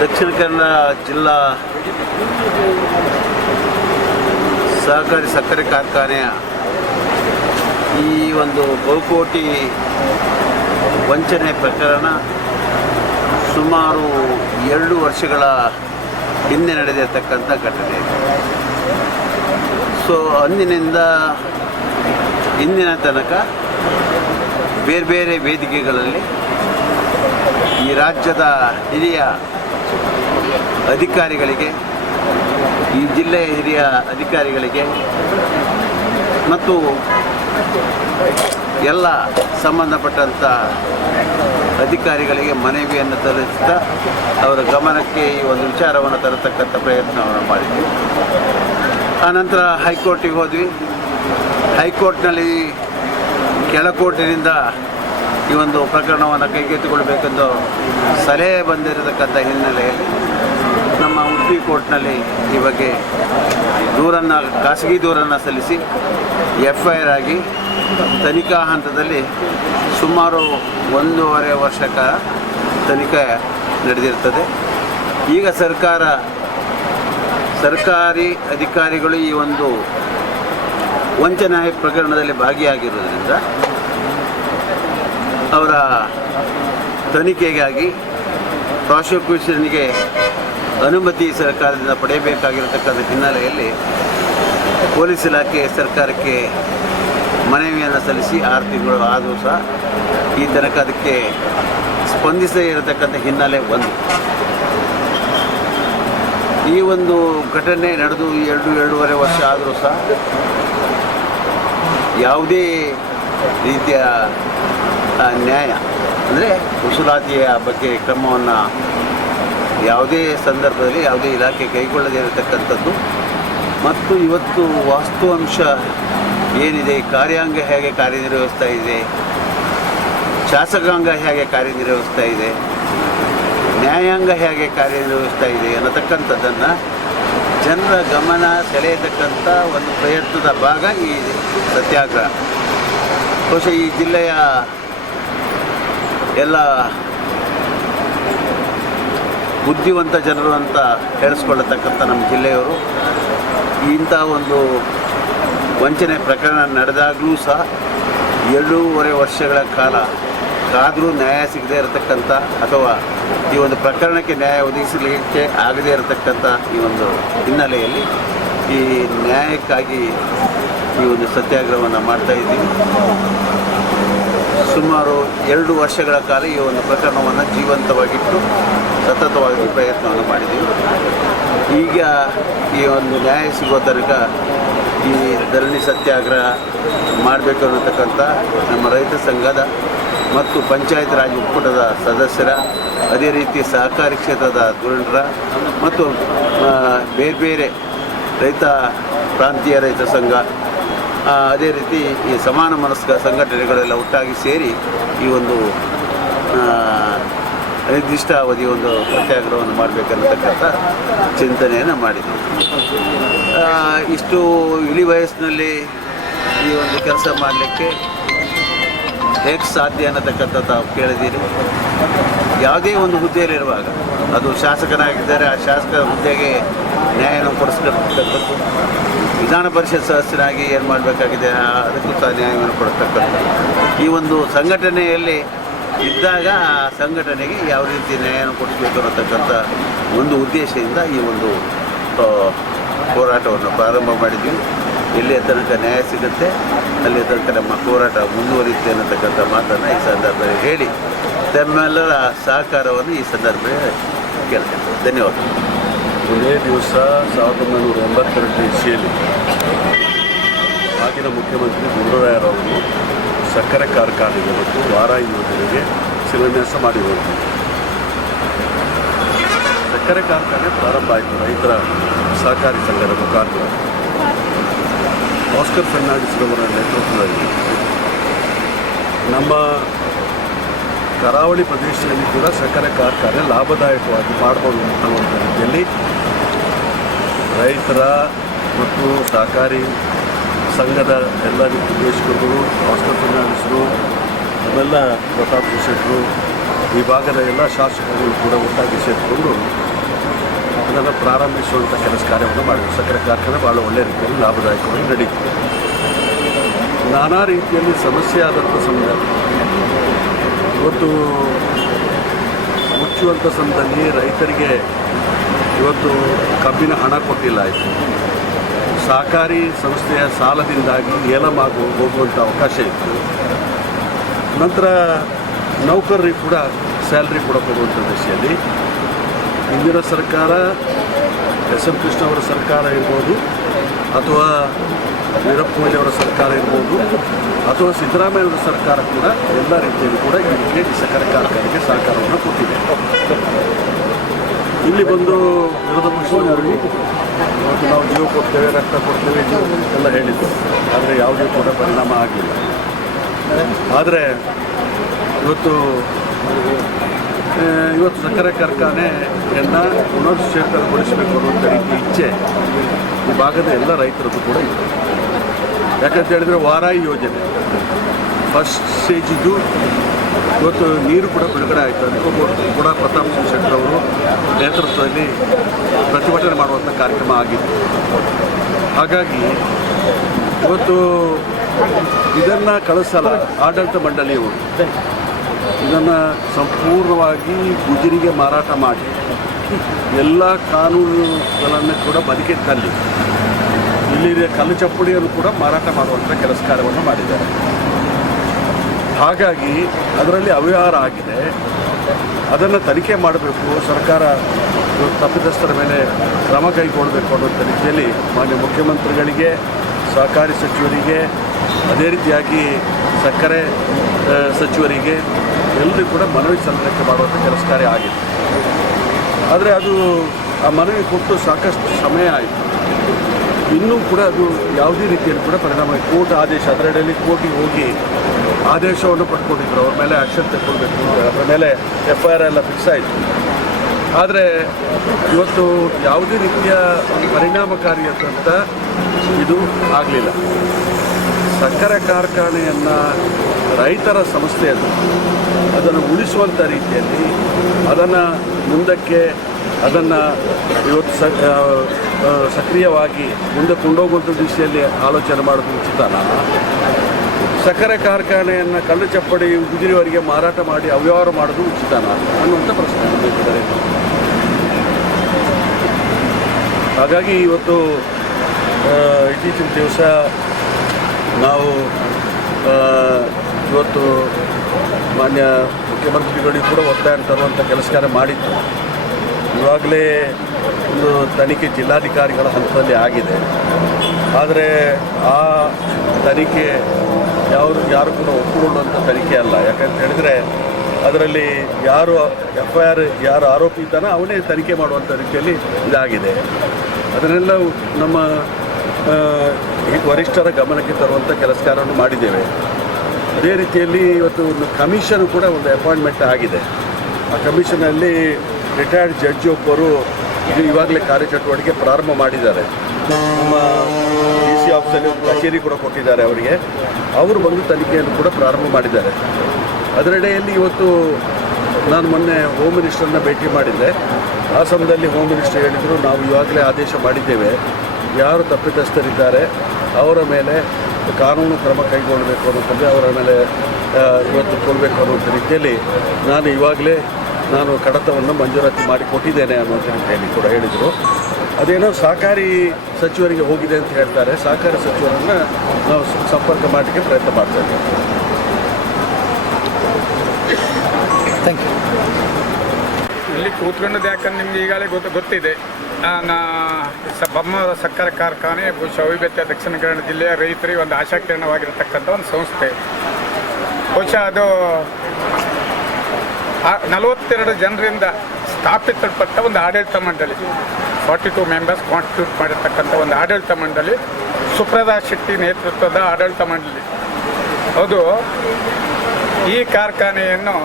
ದಕ್ಷಿಣ ಕನ್ನಡ ಜಿಲ್ಲಾ ಸಹಕಾರಿ ಸಕ್ಕರೆ ಕಾರ್ಖಾನೆಯ ಈ ಒಂದು ಬಹುಕೋಟಿ ವಂಚನೆ ಪ್ರಕರಣ ಸುಮಾರು ಎರಡು ವರ್ಷಗಳ ಹಿಂದೆ ನಡೆದಿರತಕ್ಕಂಥ ಘಟನೆ. ಸೊ ಅಂದಿನಿಂದ ಇಂದಿನ ತನಕ ಬೇರೆ ಬೇರೆ ವೇದಿಕೆಗಳಲ್ಲಿ ಈ ರಾಜ್ಯದ ಹಿರಿಯ ಅಧಿಕಾರಿಗಳಿಗೆ, ಈ ಜಿಲ್ಲೆಯ ಹಿರಿಯ ಅಧಿಕಾರಿಗಳಿಗೆ ಮತ್ತು ಎಲ್ಲ ಸಂಬಂಧಪಟ್ಟಂಥ ಅಧಿಕಾರಿಗಳಿಗೆ ಮನವಿಯನ್ನು ತಲುಪಿಸ್ತಾ ಅವರ ಗಮನಕ್ಕೆ ಈ ಒಂದು ವಿಚಾರವನ್ನು ತರತಕ್ಕಂಥ ಪ್ರಯತ್ನವನ್ನು ಮಾಡಿದ್ವಿ. ಆನಂತರ ಹೈಕೋರ್ಟಿಗೆ ಹೋದ್ವಿ. ಹೈಕೋರ್ಟ್ನಲ್ಲಿ ಕೆಳಕೋರ್ಟಿನಿಂದ ಈ ಒಂದು ಪ್ರಕರಣವನ್ನು ಕೈಗೆತ್ತಿಕೊಳ್ಬೇಕೆಂದು ಸಲಹೆ ಬಂದಿರತಕ್ಕಂಥ ಹಿನ್ನೆಲೆಯಲ್ಲಿ ಉಡುಪಿ ಕೋರ್ಟ್ನಲ್ಲಿ ಈ ಬಗ್ಗೆ ದೂರನ್ನು, ಖಾಸಗಿ ದೂರನ್ನು ಸಲ್ಲಿಸಿ ಎಫ್ ಐ ಆರ್ ಆಗಿ ತನಿಖಾ ಹಂತದಲ್ಲಿ ಸುಮಾರು ಒಂದೂವರೆ ವರ್ಷ ಕಾಲ ತನಿಖೆ ನಡೆದಿರ್ತದೆ. ಈಗ ಸರ್ಕಾರ, ಸರ್ಕಾರಿ ಅಧಿಕಾರಿಗಳು ಈ ಒಂದು ವಂಚನೆ ಪ್ರಕರಣದಲ್ಲಿ ಭಾಗಿಯಾಗಿರೋದ್ರಿಂದ ಅವರ ತನಿಖೆಗಾಗಿ ಪ್ರಾಸಿಕ್ಯೂಷನ್ಗೆ ಅನುಮತಿ ಸರ್ಕಾರದಿಂದ ಪಡೆಯಬೇಕಾಗಿರತಕ್ಕಂಥ ಹಿನ್ನೆಲೆಯಲ್ಲಿ ಪೊಲೀಸ್ ಇಲಾಖೆ ಸರ್ಕಾರಕ್ಕೆ ಮನವಿಯನ್ನು ಸಲ್ಲಿಸಿ ಆರು ತಿಂಗಳು ಆದರೂ ಸಹ ಈ ತನಕ ಅದಕ್ಕೆ ಸ್ಪಂದಿಸದೇ ಇರತಕ್ಕಂಥ ಹಿನ್ನೆಲೆ ಒಂದು. ಈ ಒಂದು ಘಟನೆ ನಡೆದು ಎರಡು ಎರಡೂವರೆ ವರ್ಷ ಆದರೂ ಸಹ ಯಾವುದೇ ರೀತಿಯ ನ್ಯಾಯ, ಅಂದರೆ ವಸೂಲಾತಿಯ ಬಗ್ಗೆ ಕ್ರಮವನ್ನು ಯಾವುದೇ ಸಂದರ್ಭದಲ್ಲಿ ಯಾವುದೇ ಇಲಾಖೆ ಕೈಗೊಳ್ಳದೇ ಇರತಕ್ಕಂಥದ್ದು ಮತ್ತು ಇವತ್ತು ವಾಸ್ತು ಅಂಶ ಏನಿದೆ, ಕಾರ್ಯಾಂಗ ಹೇಗೆ ಕಾರ್ಯನಿರ್ವಹಿಸ್ತಾ ಇದೆ, ಶಾಸಕಾಂಗ ಹೇಗೆ ಕಾರ್ಯನಿರ್ವಹಿಸ್ತಾ ಇದೆ, ನ್ಯಾಯಾಂಗ ಹೇಗೆ ಕಾರ್ಯನಿರ್ವಹಿಸ್ತಾ ಇದೆ ಅನ್ನತಕ್ಕಂಥದ್ದನ್ನು ಜನರ ಗಮನ ಸೆಳೆಯತಕ್ಕಂಥ ಒಂದು ಪ್ರಯತ್ನದ ಭಾಗ ಈ ಸತ್ಯಾಗ್ರಹ. ಬಹುಶಃ ಈ ಜಿಲ್ಲೆಯ ಎಲ್ಲ ಬುದ್ಧಿವಂತ ಜನರು ಅಂತ ಹೇಳಿಸ್ಕೊಳ್ಳತಕ್ಕಂಥ ನಮ್ಮ ಜಿಲ್ಲೆಯವರು ಇಂಥ ಒಂದು ವಂಚನೆ ಪ್ರಕರಣ ನಡೆದಾಗಲೂ ಸಹ ಎರಡೂವರೆ ವರ್ಷಗಳ ಕಾಲ ಕಾದರೂ ನ್ಯಾಯ ಸಿಗದೇ ಇರತಕ್ಕಂಥ ಅಥವಾ ಈ ಒಂದು ಪ್ರಕರಣಕ್ಕೆ ನ್ಯಾಯ ಒದಗಿಸಲಿಕ್ಕೆ ಆಗದೇ ಇರತಕ್ಕಂಥ ಈ ಒಂದು ಹಿನ್ನೆಲೆಯಲ್ಲಿ ಈ ನ್ಯಾಯಕ್ಕಾಗಿ ಈ ಒಂದು ಸತ್ಯಾಗ್ರಹವನ್ನು ಮಾಡ್ತಾ ಇದ್ದೀವಿ. ಸುಮಾರು ಎರಡು ವರ್ಷಗಳ ಕಾಲ ಈ ಒಂದು ಪ್ರಕರಣವನ್ನು ಜೀವಂತವಾಗಿಟ್ಟು ಸತತವಾಗಿ ಪ್ರಯತ್ನವನ್ನು ಮಾಡಿದ್ದೀವಿ. ಈಗ ಈ ಒಂದು ನ್ಯಾಯ ಸಿಗುವ ತನಕ ಈ ಧರಣಿ ಸತ್ಯಾಗ್ರಹ ಮಾಡಬೇಕು ಅನ್ನತಕ್ಕಂಥ ನಮ್ಮ ರೈತ ಸಂಘದ ಮತ್ತು ಪಂಚಾಯತ್ ರಾಜ್ ಒಕ್ಕೂಟದ ಸದಸ್ಯರ, ಅದೇ ರೀತಿ ಸಹಕಾರಿ ಕ್ಷೇತ್ರದ ಧುರೀಣರ ಮತ್ತು ಬೇರೆ ಬೇರೆ ರೈತ, ಪ್ರಾಂತೀಯ ರೈತ ಸಂಘ ಅದೇ ರೀತಿ ಈ ಸಮಾನ ಮನಸ್ಕ ಸಂಘಟನೆಗಳೆಲ್ಲ ಒಟ್ಟಾಗಿ ಸೇರಿ ಈ ಒಂದು ನಿರ್ದಿಷ್ಟ ಅವಧಿ ಒಂದು ಸತ್ಯಾಗ್ರಹವನ್ನು ಮಾಡಬೇಕನ್ನತಕ್ಕಂಥ ಚಿಂತನೆಯನ್ನು ಮಾಡಿದ್ವಿ. ಆ, ಇಷ್ಟು ಇಳಿ ವಯಸ್ಸಿನಲ್ಲಿ ಈ ಒಂದು ಕೆಲಸ ಮಾಡಲಿಕ್ಕೆ ಹೇಗೆ ಸಾಧ್ಯ ಅನ್ನತಕ್ಕಂಥ ತಾವು ಕೇಳಿದ್ದೀರಿ. ಯಾವುದೇ ಒಂದು ಹುದ್ದೆಯಲ್ಲಿರುವಾಗ ಅದು ಶಾಸಕನಾಗಿದ್ದರೆ ಆ ಶಾಸಕ ಹುದ್ದೆಗೆ ನ್ಯಾಯವನ್ನು ಕೊಡಿಸ್ಕೊಳ್ತಕ್ಕಂಥದ್ದು ವಿಧಾನ ಪರಿಷತ್ ಸದಸ್ಯನಾಗಿ ಏನು ಮಾಡಬೇಕಾಗಿದೆ ಅದಕ್ಕೂ ಸಹ ನ್ಯಾಯವನ್ನು ಕೊಡ್ತಕ್ಕಂಥದ್ದು. ಈ ಒಂದು ಸಂಘಟನೆಯಲ್ಲಿ ಇದ್ದಾಗ ಆ ಸಂಘಟನೆಗೆ ಯಾವ ರೀತಿ ನ್ಯಾಯವನ್ನು ಕೊಡಿಸಬೇಕು ಅನ್ನತಕ್ಕಂಥ ಒಂದು ಉದ್ದೇಶದಿಂದ ಈ ಒಂದು ಹೋರಾಟವನ್ನು ಪ್ರಾರಂಭ ಮಾಡಿದ್ವಿ. ಎಲ್ಲಿಯ ತನಕ ನ್ಯಾಯ ಸಿಗುತ್ತೆ, ಅಲ್ಲಿಯ ತನಕ ನಮ್ಮ ಹೋರಾಟ ಮುಂದುವರಿಯುತ್ತೆ ಅನ್ನತಕ್ಕಂಥ ಮಾತನ್ನು ಈ ಸಂದರ್ಭದಲ್ಲಿ ಹೇಳಿ ತಮ್ಮೆಲ್ಲರ ಸಹಕಾರವನ್ನು ಈ ಸಂದರ್ಭದಲ್ಲಿ ಕೇಳ್ತೇನೆ. ಧನ್ಯವಾದ. ಒಂದೇ ದಿವಸ ಸಾವಿರದ ಒಂಬೈನೂರ ಎಂಬತ್ತೆರಡನೇ ಇಸ್ವಿಯಲ್ಲಿ ಆಗಿನ ಮುಖ್ಯಮಂತ್ರಿ ಗುರುರಾಯರವರು ಸಕ್ಕರೆ ಕಾರ್ಖಾನೆಗೆ ಮತ್ತು ವಾರಾಯಿ ಯೋಜನೆಗೆ ಶಿಲಾನ್ಯಾಸ ಮಾಡಿರುವುದು ಸಕ್ಕರೆ ಕಾರ್ಖಾನೆ ಪ್ರಾರಂಭ ಆಯಿತು. ರೈತರ ಸಹಕಾರಿ ಸಂಘದ ಮುಖಾಂತರ ಆಸ್ಕರ್ ಫರ್ನಾಂಡಿಸ್ ಅವರ ನೇತೃತ್ವದಲ್ಲಿ ನಮ್ಮ ಕರಾವಳಿ ಪ್ರದೇಶದಲ್ಲಿ ಕೂಡ ಸಕ್ಕರೆ ಕಾರ್ಖಾನೆ ಲಾಭದಾಯಕವಾಗಿ ಮಾಡಬಹುದು ಅನ್ನುವಂಥ ರೀತಿಯಲ್ಲಿ ರೈತರ ಮತ್ತು ಸಹಕಾರಿ ಸಂಘದ ಎಲ್ಲ ನಿರ್ದೇಶಕರು ಫರ್ನಾಂಡಿಸರು ಅವೆಲ್ಲ ಪ್ರತಾಪ್ ಶೆಟ್ಟರು ಈ ಭಾಗದ ಎಲ್ಲ ಶಾಸಕರು ಕೂಡ ಒಟ್ಟಾಗಿ ಸೇರಿಕೊಂಡು ಅದನ್ನು ಪ್ರಾರಂಭಿಸುವಂಥ ಕೆಲಸ ಕಾರ್ಯವನ್ನು ಮಾಡಿದ್ರು. ಸಕ್ಕರೆ ಕಾರ್ಖಾನೆ ಭಾಳ ಒಳ್ಳೆಯ ರೀತಿಯಲ್ಲಿ ಲಾಭದಾಯಕವಾಗಿ ನಡೀತಿದೆ ನಾನಾ ರೀತಿಯಲ್ಲಿ ಸಮಸ್ಯೆ ಆದಂಥ ಸಂದರ್ಭ ಇವತ್ತು ಮುಚ್ಚುವಂಥ ಸಂದಲ್ಲಿ ರೈತರಿಗೆ ಇವತ್ತು ಕಬ್ಬಿನ ಹಣ ಕೊಟ್ಟಿಲ್ಲ ಆಯಿತು. ಸಹಕಾರಿ ಸಂಸ್ಥೆಯ ಸಾಲದಿಂದಾಗಿ ಏಲಮಾಗು ಹೋಗುವಂಥ ಅವಕಾಶ ಇತ್ತು. ನಂತರ ನೌಕರರಿಗೆ ಕೂಡ ಸ್ಯಾಲ್ರಿ ಕೂಡ ಕೊಡುವಂಥ ದಿಶೆಯಲ್ಲಿ ಹಿಂದಿನ ಸರ್ಕಾರ ಎಸ್ ಎಂ ಕೃಷ್ಣ ಅವರ ಸರ್ಕಾರ ಇರ್ಬೋದು ಅಥವಾ ವೀರಪ್ಪ ಮೊಯ್ಲಿ ಅವರ ಸರ್ಕಾರ ಇರ್ಬೋದು ಅಥವಾ ಸಿದ್ದರಾಮಯ್ಯ ಅವರ ಸರ್ಕಾರ ಕೂಡ ಎಲ್ಲ ರೀತಿಯಲ್ಲಿ ಕೂಡ ಈ ಸಕ್ಕರೆ ಕಾರ್ಖಾನೆಗೆ ಸಹಕಾರವನ್ನು ಕೊಟ್ಟಿದೆ. ಇಲ್ಲಿ ಬಂದು ವಿರೋಧ ಪಕ್ಷದವರು ಇವತ್ತು ನಾವು ಜೀವ ಕೊಡ್ತೇವೆ, ರಕ್ತ ಕೊಡ್ತೇವೆ ಎಲ್ಲ ಹೇಳಿದ್ದು. ಆದರೆ ಯಾವುದೇ ಕೂಡ ಪರಿಣಾಮ ಆಗಿಲ್ಲ. ಆದರೆ ಇವತ್ತು ಇವತ್ತು ಸಕ್ಕರೆ ಕಾರ್ಖಾನೆಯನ್ನು ಪುನಶ್ಚೇತನಗೊಳಿಸಬೇಕು ಅನ್ನುವಂಥ ರೀತಿ ಇಚ್ಛೆ ಈ ಭಾಗದ ಎಲ್ಲ ರೈತರದ್ದು ಕೂಡ ಇದೆ. ಯಾಕಂತ ಹೇಳಿದರೆ ವಾರಾಯಿ ಯೋಜನೆ. ಫಸ್ಟ್ ಸ್ಟೇಜಿದ್ದು ಇವತ್ತು ನೀರು ಕೂಡ ಬಿಡುಗಡೆ ಆಯಿತು. ಅದಕ್ಕೂ ಕೂಡ ಪ್ರತಾಪ್ ಸಿಂಗ್ ಶೆಟ್ಟರ್ ಅವರು ನೇತೃತ್ವದಲ್ಲಿ ಪ್ರತಿಭಟನೆ ಮಾಡುವಂಥ ಕಾರ್ಯಕ್ರಮ ಆಗಿತ್ತು. ಹಾಗಾಗಿ ಇವತ್ತು ಇದನ್ನು ಕಳಿಸಲ್ಲ ಆಡಳಿತ ಮಂಡಳಿಯವರು. ಇದನ್ನು ಸಂಪೂರ್ಣವಾಗಿ ಗುಜರಿಗೆ ಮಾರಾಟ ಮಾಡಿ ಎಲ್ಲ ಕಾನೂನುಗಳನ್ನು ಕೂಡ ಬದುಕಿ ತಲ್ಲಿ ಇಲ್ಲಿ ಕಲ್ಲು ಚಪ್ಪಡಿಯನ್ನು ಕೂಡ ಮಾರಾಟ ಮಾಡುವಂಥ ಕೆಲಸ ಕಾರ್ಯವನ್ನು ಮಾಡಿದ್ದಾರೆ. ಹಾಗಾಗಿ ಅದರಲ್ಲಿ ಅವ್ಯವಹಾರ ಆಗಿದೆ. ಅದನ್ನು ತನಿಖೆ ಮಾಡಬೇಕು. ಸರ್ಕಾರ ತಪ್ಪಿತಸ್ಥರ ಮೇಲೆ ಕ್ರಮ ಕೈಗೊಳ್ಳಬೇಕು ಅನ್ನೋಂಥ ರೀತಿಯಲ್ಲಿ ಮಾನ್ಯ ಮುಖ್ಯಮಂತ್ರಿಗಳಿಗೆ, ಸಹಕಾರಿ ಸಚಿವರಿಗೆ, ಅದೇ ರೀತಿಯಾಗಿ ಸಕ್ಕರೆ ಸಚಿವರಿಗೆ ಎಲ್ಲರಿಗೂ ಕೂಡ ಮನವಿ ಸಂಗ್ರಹಕ್ಕೆ ಮಾಡುವಂಥ ಕೆಲಸ ಕಾರ್ಯ ಆಗಿದೆ ಆದರೆ ಅದು ಆ ಮನವಿ ಕೊಟ್ಟು ಸಾಕಷ್ಟು ಸಮಯ ಆಯಿತು. ಇನ್ನೂ ಕೂಡ ಅದು ಯಾವುದೇ ರೀತಿಯಲ್ಲಿ ಕೂಡ ಪರಿಣಾಮ ಕೋರ್ಟ್ ಆದೇಶ, ಅದರಡಿಯಲ್ಲಿ ಕೋರ್ಟಿಗೆ ಹೋಗಿ ಆದೇಶವನ್ನು ಪಡ್ಕೊಂಡಿದ್ರು. ಅವ್ರ ಮೇಲೆ ಆ್ಯಕ್ಷನ್ ತಗೊಳ್ಬೇಕು ಅದರ ಮೇಲೆ ಎಫ್ ಐ ಆರ್ ಎಲ್ಲ ಫಿಕ್ಸ್ ಆಯಿತು. ಆದರೆ ಇವತ್ತು ಯಾವುದೇ ರೀತಿಯ ಒಂದು ಪರಿಣಾಮಕಾರಿಯಾದಂಥ ಇದು ಆಗಲಿಲ್ಲ. ಸಕ್ಕರೆ ಕಾರ್ಖಾನೆಯನ್ನು ರೈತರ ಸಮಸ್ಯೆ ಅದು. ಅದನ್ನು ಉಳಿಸುವಂಥ ರೀತಿಯಲ್ಲಿ ಅದನ್ನು ಮುಂದಕ್ಕೆ ಅದನ್ನು ಇವತ್ತು ಸ ಸಕ್ರಿಯವಾಗಿ ಮುಂದೆ ಕೊಂಡೋಗುವಂಥ ದಿಶೆಯಲ್ಲಿ ಆಲೋಚನೆ ಮಾಡೋದು ಉಚಿತನ ಸಕ್ಕರೆ ಕಾರ್ಖಾನೆಯನ್ನು ಕಳ್ಳು ಚಪ್ಪಡಿ ಗುಜರಿಯವರಿಗೆ ಮಾರಾಟ ಮಾಡಿ ಅವ್ಯವಹಾರ ಮಾಡೋದು ಉಚಿತನ ಅನ್ನುವಂಥ ಪ್ರಶ್ನೆ ಬಂದಿದ್ದಾರೆ ಹಾಗಾಗಿ ಇವತ್ತು ಇತ್ತೀಚಿನ ದಿವಸ ನಾವು ಇವತ್ತು ಮಾನ್ಯ ಮುಖ್ಯಮಂತ್ರಿಗಳಿಗೂ ಕೂಡ ಒತ್ತಾಯ ತರುವಂಥ ಕೆಲಸ ಕಾರ್ಯ ಮಾಡಿದ್ದು ಇವಾಗಲೇ ಒಂದು ತನಿಖೆ ಜಿಲ್ಲಾಧಿಕಾರಿಗಳ ಹಂತದಲ್ಲಿ ಆಗಿದೆ. ಆದರೆ ಆ ತನಿಖೆ ಯಾರು ಯಾರು ಕೂಡ ಒಪ್ಪಿಕೊಳ್ಳುವಂಥ ತನಿಖೆ ಅಲ್ಲ. ಯಾಕಂತ ಹೇಳಿದರೆ ಅದರಲ್ಲಿ ಯಾರು ಎಫ್ ಐ ಆರ್ ಯಾರು ಆರೋಪಿ ಇದ್ದಾನೋ ಅವನೇ ತನಿಖೆ ಮಾಡುವಂಥ ರೀತಿಯಲ್ಲಿ ಇದಾಗಿದೆ. ಅದನ್ನೆಲ್ಲ ನಮ್ಮ ವರಿಷ್ಠರ ಗಮನಕ್ಕೆ ತರುವಂಥ ಕೆಲಸ ಕಾರ್ಯವನ್ನು ಮಾಡಿದ್ದೇವೆ. ಅದೇ ರೀತಿಯಲ್ಲಿ ಇವತ್ತು ಒಂದು ಕಮಿಷನ್ ಕೂಡ ಒಂದು ಅಪಾಯಿಂಟ್ಮೆಂಟ್ ಆಗಿದೆ. ಆ ಕಮಿಷನಲ್ಲಿ ರಿಟೈರ್ಡ್ ಜಡ್ಜ್ ಒಬ್ಬರು ಇದು ಇವಾಗಲೇ ಕಾರ್ಯಚಟುವಟಿಕೆ ಪ್ರಾರಂಭ ಮಾಡಿದ್ದಾರೆ. ನಮ್ಮ ಡಿ ಸಿ ಆಫೀಸಲ್ಲಿ ಒಂದು ಕಚೇರಿ ಕೂಡ ಕೊಟ್ಟಿದ್ದಾರೆ ಅವರಿಗೆ. ಅವರು ಬಂದು ತನಿಖೆಯನ್ನು ಕೂಡ ಪ್ರಾರಂಭ ಮಾಡಿದ್ದಾರೆ. ಅದರಡೆಯಲ್ಲಿ ಇವತ್ತು ನಾನು ಮೊನ್ನೆ ಹೋಮ್ ಮಿನಿಸ್ಟರ್ನ ಭೇಟಿ ಮಾಡಿದ್ದೆ. ಆ ಸಮಯದಲ್ಲಿ ಹೋಮ್ ಮಿನಿಸ್ಟರ್ ಹೇಳಿದರು, ನಾವು ಇವಾಗಲೇ ಆದೇಶ ಮಾಡಿದ್ದೇವೆ. ಯಾರು ತಪ್ಪಿತಸ್ಥರಿದ್ದಾರೆ, ಅವರ ಮೇಲೆ ಕಾನೂನು ಕ್ರಮ ಕೈಗೊಳ್ಳಬೇಕು ಅನ್ನೋದ್ರಲ್ಲಿ ಅವರ ಮೇಲೆ ಇವತ್ತು ಕೊಡಬೇಕು ಅನ್ನುವಂಥ ರೀತಿಯಲ್ಲಿ ನಾನು ಇವಾಗಲೇ ನಾನು ಕಡತವನ್ನು ಮಂಜೂರಾತಿ ಮಾಡಿ ಕೊಟ್ಟಿದ್ದೇನೆ ಅನ್ನುವಂಥ ರೀತಿಯಲ್ಲಿ ಕೂಡ ಹೇಳಿದರು. ಅದೇನೋ ಸಹಕಾರಿ ಸಚಿವರಿಗೆ ಹೋಗಿದೆ ಅಂತ ಹೇಳ್ತಾರೆ. ಸಹಕಾರಿ ಸಚಿವರನ್ನು ನಾವು ಸಂಪರ್ಕ ಮಾಡಲಿಕ್ಕೆ ಪ್ರಯತ್ನ ಮಾಡ್ತಾ ಇದ್ದೇವೆ. ಇಲ್ಲಿ ಕೂತ್ಕೊಂಡದ್ದು ಯಾಕಂದ್ರೆ ನಿಮ್ಗೆ ಈಗಾಗಲೇ ಗೊತ್ತು, ಗೊತ್ತಿದೆ. ಬೊಮ್ಮದ ಸಕ್ಕರೆ ಕಾರ್ಖಾನೆ ಅವಿಭತ್ಯ ದಕ್ಷಿಣ ಕನ್ನಡ ಜಿಲ್ಲೆಯ ರೈತರಿಗೆ ಒಂದು ಆಶಾಕಿರಣವಾಗಿರತಕ್ಕಂಥ ಒಂದು ಸಂಸ್ಥೆ. ಬಹುಶಃ ಅದು ನಲವತ್ತೆರಡು ಜನರಿಂದ ಸ್ಥಾಪಿಸಲ್ಪಟ್ಟ ಒಂದು ಆಡಳಿತ ಮಂಡಳಿ. ಫಾರ್ಟಿ ಟು ಮೆಂಬರ್ಸ್ ಕಾನ್ಸ್ಟಿಟ್ಯೂಟ್ ಮಾಡಿರ್ತಕ್ಕಂಥ ಒಂದು ಆಡಳಿತ ಮಂಡಳಿ, ಸುಪ್ರದಾ ಶೆಟ್ಟಿ ನೇತೃತ್ವದ ಆಡಳಿತ ಮಂಡಳಿ. ಅದು ಈ ಕಾರ್ಖಾನೆಯನ್ನು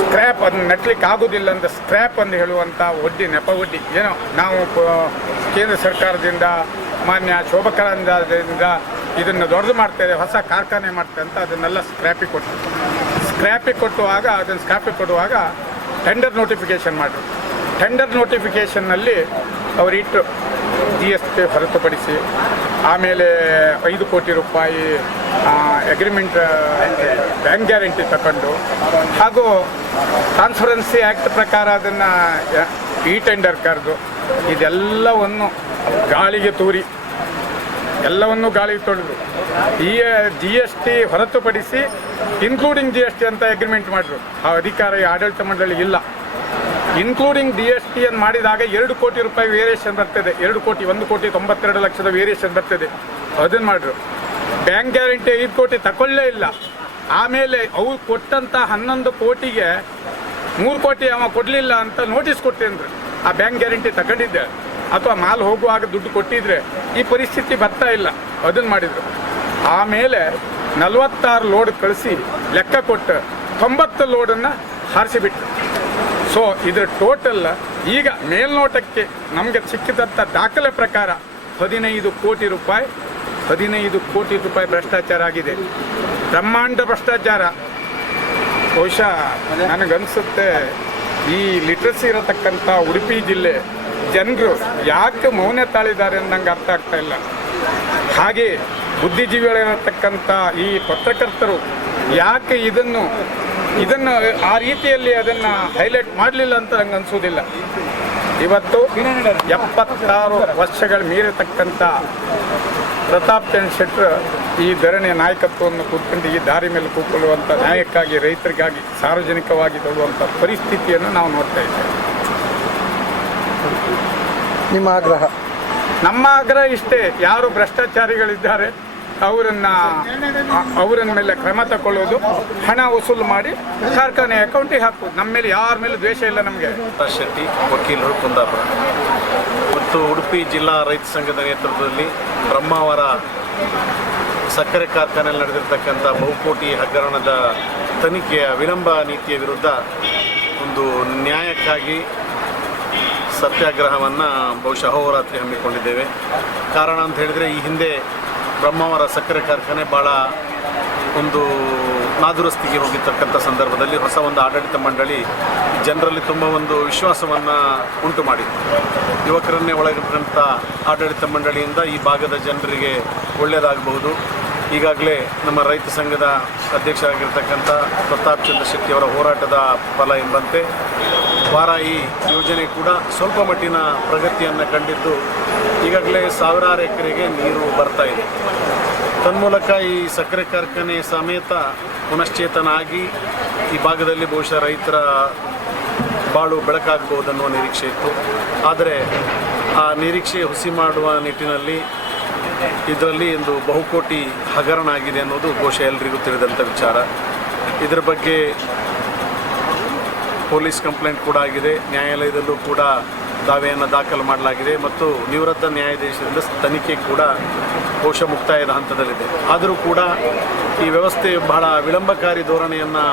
ಸ್ಕ್ರ್ಯಾಪ್ ಅದನ್ನು ನೆಟ್ಲಿಕ್ಕೆ ಆಗೋದಿಲ್ಲ ಅಂತ ಸ್ಕ್ರ್ಯಾಪ್ ಅಂತ ಹೇಳುವಂಥ ಒಡ್ಡಿ, ನೆಪ ಒಡ್ಡಿ. ಏನೋ, ನಾವು ಕೇಂದ್ರ ಸರ್ಕಾರದಿಂದ, ಮಾನ್ಯ ಶೋಭಕರಂದಿಂದ ಇದನ್ನು ದೊಡ್ಡದು ಮಾಡ್ತೇವೆ ಹೊಸ ಕಾರ್ಖಾನೆ ಮಾಡ್ತೇವೆ ಅಂತ ಅದನ್ನೆಲ್ಲ ಸ್ಕ್ರ್ಯಾಪಿಗೆ ಕೊಟ್ಟು. ಸ್ಕ್ರ್ಯಾಪಿಗೆ ಕೊಟ್ಟುವಾಗ, ಅದನ್ನು ಸ್ಕ್ರ್ಯಾಪಿಗೆ ಕೊಡುವಾಗ ಟೆಂಡರ್ ನೋಟಿಫಿಕೇಷನ್ ಮಾಡಿದ್ರು ಟೆಂಡರ್ ನೋಟಿಫಿಕೇಷನ್ನಲ್ಲಿ ಅವರಿಟ್ಟು ಜಿ ಎಸ್ ಟಿ ಹೊರತುಪಡಿಸಿ ಆಮೇಲೆ ಐದು ಕೋಟಿ ರೂಪಾಯಿ ಅಗ್ರಿಮೆಂಟ್ ಬ್ಯಾಂಕ್ ಗ್ಯಾರಂಟಿ ತಗೊಂಡು ಹಾಗೂ ಟ್ರಾನ್ಸ್ಪರೆನ್ಸಿ ಆ್ಯಕ್ಟ್ ಪ್ರಕಾರ ಅದನ್ನು ಇ ಟೆಂಡರ್ ಕರೆದು ಇದೆಲ್ಲವನ್ನು ಗಾಳಿಗೆ ತೂರಿ, ಎಲ್ಲವನ್ನು ಗಾಳಿಗೆ ತೊಳೆದು, ಈ ಜಿ ಎಸ್ ಟಿ ಹೊರತುಪಡಿಸಿ ಇನ್ಕ್ಲೂಡಿಂಗ್ ಜಿ ಎಸ್ ಟಿ ಅಂತ ಅಗ್ರಿಮೆಂಟ್ ಮಾಡಿದ್ರು. ಆ ಅಧಿಕಾರ ಈ ಆಡಳಿತ ಮಂಡಳಿ ಇಲ್ಲ. ಇನ್ಕ್ಲೂಡಿಂಗ್ ಜಿ ಎಸ್ ಟಿಯನ್ನು ಮಾಡಿದಾಗ ಎರಡು ಕೋಟಿ ರೂಪಾಯಿ ವೇರಿಯೇಷನ್ ಬರ್ತದೆ. ಎರಡು ಕೋಟಿ, ಒಂದು ಕೋಟಿ ತೊಂಬತ್ತೆರಡು ಲಕ್ಷದ ವೇರಿಯೇಷನ್ ಬರ್ತದೆ. ಅದನ್ನು ಮಾಡಿದ್ರು. ಬ್ಯಾಂಕ್ ಗ್ಯಾರಂಟಿ ಐದು ಕೋಟಿ ತಗೊಳ್ಳೇ ಇಲ್ಲ. ಆಮೇಲೆ ಅವ್ರು ಕೊಟ್ಟಂಥ ಹನ್ನೊಂದು ಕೋಟಿಗೆ ಮೂರು ಕೋಟಿ ಅವ ಕೊಡಲಿಲ್ಲ ಅಂತ ನೋಟಿಸ್ ಕೊಟ್ಟೇನ್ರಿ ಆ ಬ್ಯಾಂಕ್ ಗ್ಯಾರಂಟಿ ತಗೊಂಡಿದ್ದೆ. ಅಥವಾ ಮಾಲ್ ಹೋಗುವಾಗ ದುಡ್ಡು ಕೊಟ್ಟಿದ್ರೆ ಈ ಪರಿಸ್ಥಿತಿ ಬರ್ತಾ ಇಲ್ಲ. ಅದನ್ನು ಮಾಡಿದರು. ಆಮೇಲೆ ನಲವತ್ತಾರು ಲೋಡ್ ಕಳಿಸಿ ಲೆಕ್ಕ ಕೊಟ್ಟು ತೊಂಬತ್ತು ಲೋಡನ್ನು ಹಾರಿಸಿಬಿಟ್ರು. ಸೊ ಇದರ ಟೋಟಲ್ ಈಗ ಮೇಲ್ನೋಟಕ್ಕೆ ನಮಗೆ ಸಿಕ್ಕಿದಂಥ ದಾಖಲೆ ಪ್ರಕಾರ ಹದಿನೈದು ಕೋಟಿ ರೂಪಾಯಿ ಹದಿನೈದು ಕೋಟಿ ರೂಪಾಯಿ ಭ್ರಷ್ಟಾಚಾರ ಆಗಿದೆ. ಬ್ರಹ್ಮಾಂಡ ಭ್ರಷ್ಟಾಚಾರ. ಬಹುಶಃ ನನಗನ್ಸುತ್ತೆ ಈ ಲಿಟ್ರಸಿ ಇರತಕ್ಕಂಥ ಉಡುಪಿ ಜಿಲ್ಲೆ ಜನರು ಯಾಕೆ ಮೌನ ತಾಳಿದ್ದಾರೆ ಅಂತ ನಂಗೆ ಅರ್ಥ ಆಗ್ತಾ ಇಲ್ಲ. ಹಾಗೆ ಬುದ್ಧಿಜೀವಿಗಳಿರತಕ್ಕಂಥ ಈ ಪತ್ರಕರ್ತರು ಯಾಕೆ ಇದನ್ನು ಇದನ್ನು ಆ ರೀತಿಯಲ್ಲಿ ಅದನ್ನು ಹೈಲೈಟ್ ಮಾಡಲಿಲ್ಲ ಅಂತ ನಂಗೆ ಅನಿಸೋದಿಲ್ಲ ಇವತ್ತು ಎಪ್ಪತ್ತಾರು ವರ್ಷಗಳು ಮೀರತಕ್ಕಂಥ ಪ್ರತಾಪ್ ಚಂದ್ರ ಶೆಟ್ಟರ್ ಈ ಧರಣಿಯ ನಾಯಕತ್ವವನ್ನು ಕೂತ್ಕೊಂಡು ಈ ದಾರಿ ಮೇಲೆ ಕೂತ್ಕೊಳ್ಳುವಂಥ ನ್ಯಾಯಕ್ಕಾಗಿ ರೈತರಿಗಾಗಿ ಸಾರ್ವಜನಿಕವಾಗಿ ತೊಡುವಂಥ ಪರಿಸ್ಥಿತಿಯನ್ನು ನಾವು ನೋಡ್ತಾ ಇದ್ದೇವೆ. ನಿಮ್ಮ ಆಗ್ರಹ? ನಮ್ಮ ಆಗ್ರಹ ಇಷ್ಟೇ. ಯಾರು ಭ್ರಷ್ಟಾಚಾರಿಗಳಿದ್ದಾರೆ ಅವರನ್ನ ಅವರನ್ನ ಮೇಲೆ ಕ್ರಮ ತಗೊಳ್ಳೋದು ಹಣ ವಸೂಲು ಮಾಡಿ ಕಾರ್ಖಾನೆ ಅಕೌಂಟಿಗೆ ಹಾಕೋದು ನಮ್ಮ ಮೇಲೆ ಯಾರ ಮೇಲೆ ದ್ವೇಷ ಇಲ್ಲ ನಮಗೆ. ಶೆಟ್ಟಿ ವಕೀಲರು ಕುಂದಾಪುರ ಮತ್ತು ಉಡುಪಿ ಜಿಲ್ಲಾ ರೈತ ಸಂಘದ ನೇತೃತ್ವದಲ್ಲಿ ಬ್ರಹ್ಮಾವರ ಸಕ್ಕರೆ ಕಾರ್ಖಾನೆಯಲ್ಲಿ ನಡೆದಿರ್ತಕ್ಕಂಥ ಬಹುಕೋಟಿ ಹಗರಣದ ತನಿಖೆಯ ವಿಳಂಬ ನೀತಿಯ ವಿರುದ್ಧ ಒಂದು ನ್ಯಾಯಕ್ಕಾಗಿ ಸತ್ಯಾಗ್ರಹವನ್ನು ಬಹುಶಃ ಅಹೋರಾತ್ರಿ ಹಮ್ಮಿಕೊಂಡಿದ್ದೇವೆ. ಕಾರಣ ಅಂತ ಹೇಳಿದರೆ ಈ ಹಿಂದೆ ಬ್ರಹ್ಮಾವರ ಸಕ್ಕರೆ ಕಾರ್ಖಾನೆ ಭಾಳ ಒಂದು ನಾದುರಸ್ತಿಗೆ ಹೋಗಿರ್ತಕ್ಕಂಥ ಸಂದರ್ಭದಲ್ಲಿ ಹೊಸ ಒಂದು ಆಡಳಿತ ಮಂಡಳಿ ಜನರಲ್ಲಿ ತುಂಬ ಒಂದು ವಿಶ್ವಾಸವನ್ನು ಉಂಟು ಮಾಡಿತ್ತು. ಯುವಕರನ್ನೇ ಒಳಗಿಟ್ಟಂಥ ಆಡಳಿತ ಮಂಡಳಿಯಿಂದ ಈ ಭಾಗದ ಜನರಿಗೆ ಒಳ್ಳೆಯದಾಗಬಹುದು. ಈಗಾಗಲೇ ನಮ್ಮ ರೈತ ಸಂಘದ ಅಧ್ಯಕ್ಷರಾಗಿರ್ತಕ್ಕಂಥ ಪ್ರತಾಪ್ ಚಂದ್ರ ಶೆಟ್ಟಿಯವರ ಹೋರಾಟದ ಫಲ ಎಂಬಂತೆ ವಾರಾಯಿ ಯೋಜನೆ ಕೂಡ ಸ್ವಲ್ಪ ಮಟ್ಟಿನ ಪ್ರಗತಿಯನ್ನು ಕಂಡಿದ್ದು ಈಗಾಗಲೇ ಸಾವಿರಾರು ಎಕರೆಗೆ ನೀರು ಬರ್ತಾ ಇದೆ. ತನ್ಮೂಲಕ ಈ ಸಕ್ಕರೆ ಕಾರ್ಖಾನೆ ಸಮೇತ ಪುನಶ್ಚೇತನ ಆಗಿ ಈ ಭಾಗದಲ್ಲಿ ಬಹುಶಃ ರೈತರ ಬಾಳು ಬೆಳಕಾಗಬಹುದನ್ನುವ ನಿರೀಕ್ಷೆ ಇತ್ತು. ಆದರೆ ಆ ನಿರೀಕ್ಷೆ ಹುಸಿ ಮಾಡುವ ನಿಟ್ಟಿನಲ್ಲಿ ಇದರಲ್ಲಿ ಒಂದು ಬಹುಕೋಟಿ ಹಗರಣ ಆಗಿದೆ ಅನ್ನೋದು ಬಹುಶಃ ಎಲ್ರಿಗೂ ತಿಳಿದಂಥ ವಿಚಾರ. ಇದರ ಬಗ್ಗೆ ಪೊಲೀಸ್ ಕಂಪ್ಲೇಂಟ್ ಕೂಡ ಆಗಿದೆ. ನ್ಯಾಯಾಲಯದಲ್ಲೂ ಕೂಡ ದಾವೆಯನ್ನು ದಾಖಲು ಮಾಡಲಾಗಿದೆ ಮತ್ತು ನಿವೃತ್ತ ನ್ಯಾಯಾಧೀಶರಿಂದ ತನಿಖೆ ಕೂಡ ಬಹುಶಃ ಮುಕ್ತಾಯದ ಹಂತದಲ್ಲಿದೆ. ಆದರೂ ಕೂಡ ಈ ವ್ಯವಸ್ಥೆ ಬಹಳ ವಿಳಂಬಕಾರಿ ಧೋರಣೆಯನ್ನು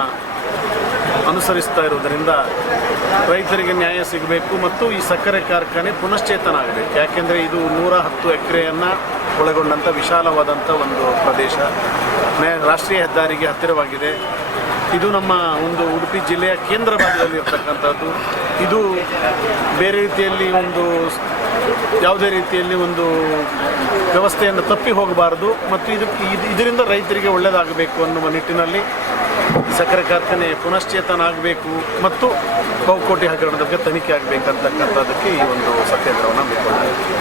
ಅನುಸರಿಸ್ತಾ ಇರುವುದರಿಂದ ರೈತರಿಗೆ ನ್ಯಾಯ ಸಿಗಬೇಕು ಮತ್ತು ಈ ಸಕ್ಕರೆ ಕಾರ್ಖಾನೆ ಪುನಶ್ಚೇತನ ಆಗಬೇಕು. ಯಾಕೆಂದರೆ ಇದು ನೂರ ಹತ್ತು ಎಕರೆಯನ್ನು ಒಳಗೊಂಡಂಥ ವಿಶಾಲವಾದಂಥ ಒಂದು ಪ್ರದೇಶ. ರಾಷ್ಟ್ರೀಯ ಹೆದ್ದಾರಿಗೆ ಹತ್ತಿರವಾಗಿದೆ. ಇದು ನಮ್ಮ ಒಂದು ಉಡುಪಿ ಜಿಲ್ಲೆಯ ಕೇಂದ್ರ ಭಾಗದಲ್ಲಿ ಇರ್ತಕ್ಕಂಥದ್ದು ಇದು ಬೇರೆ ರೀತಿಯಲ್ಲಿ ಒಂದು ಯಾವುದೇ ರೀತಿಯಲ್ಲಿ ಒಂದು ವ್ಯವಸ್ಥೆಯನ್ನು ತಪ್ಪಿ ಹೋಗಬಾರದು ಮತ್ತು ಇದು ಇದು- ಇದರಿಂದ ರೈತರಿಗೆ ಒಳ್ಳೆಯದಾಗಬೇಕು ಅನ್ನುವ ನಿಟ್ಟಿನಲ್ಲಿ ಸಕ್ಕರೆ ಕಾರ್ಖಾನೆ ಪುನಶ್ಚೇತನ ಆಗಬೇಕು ಮತ್ತು ಬಹುಕೋಟಿ ಹಗರಣದ ಬಗ್ಗೆ ತನಿಖೆ ಆಗಬೇಕಂತಕ್ಕಂಥದ್ದಕ್ಕೆ ಈ ಒಂದು ಸತ್ಯಾಗ್ರಹವನ್ನು ಹಮ್ಮಿಕೊಂಡಿದ್ದೇವೆ.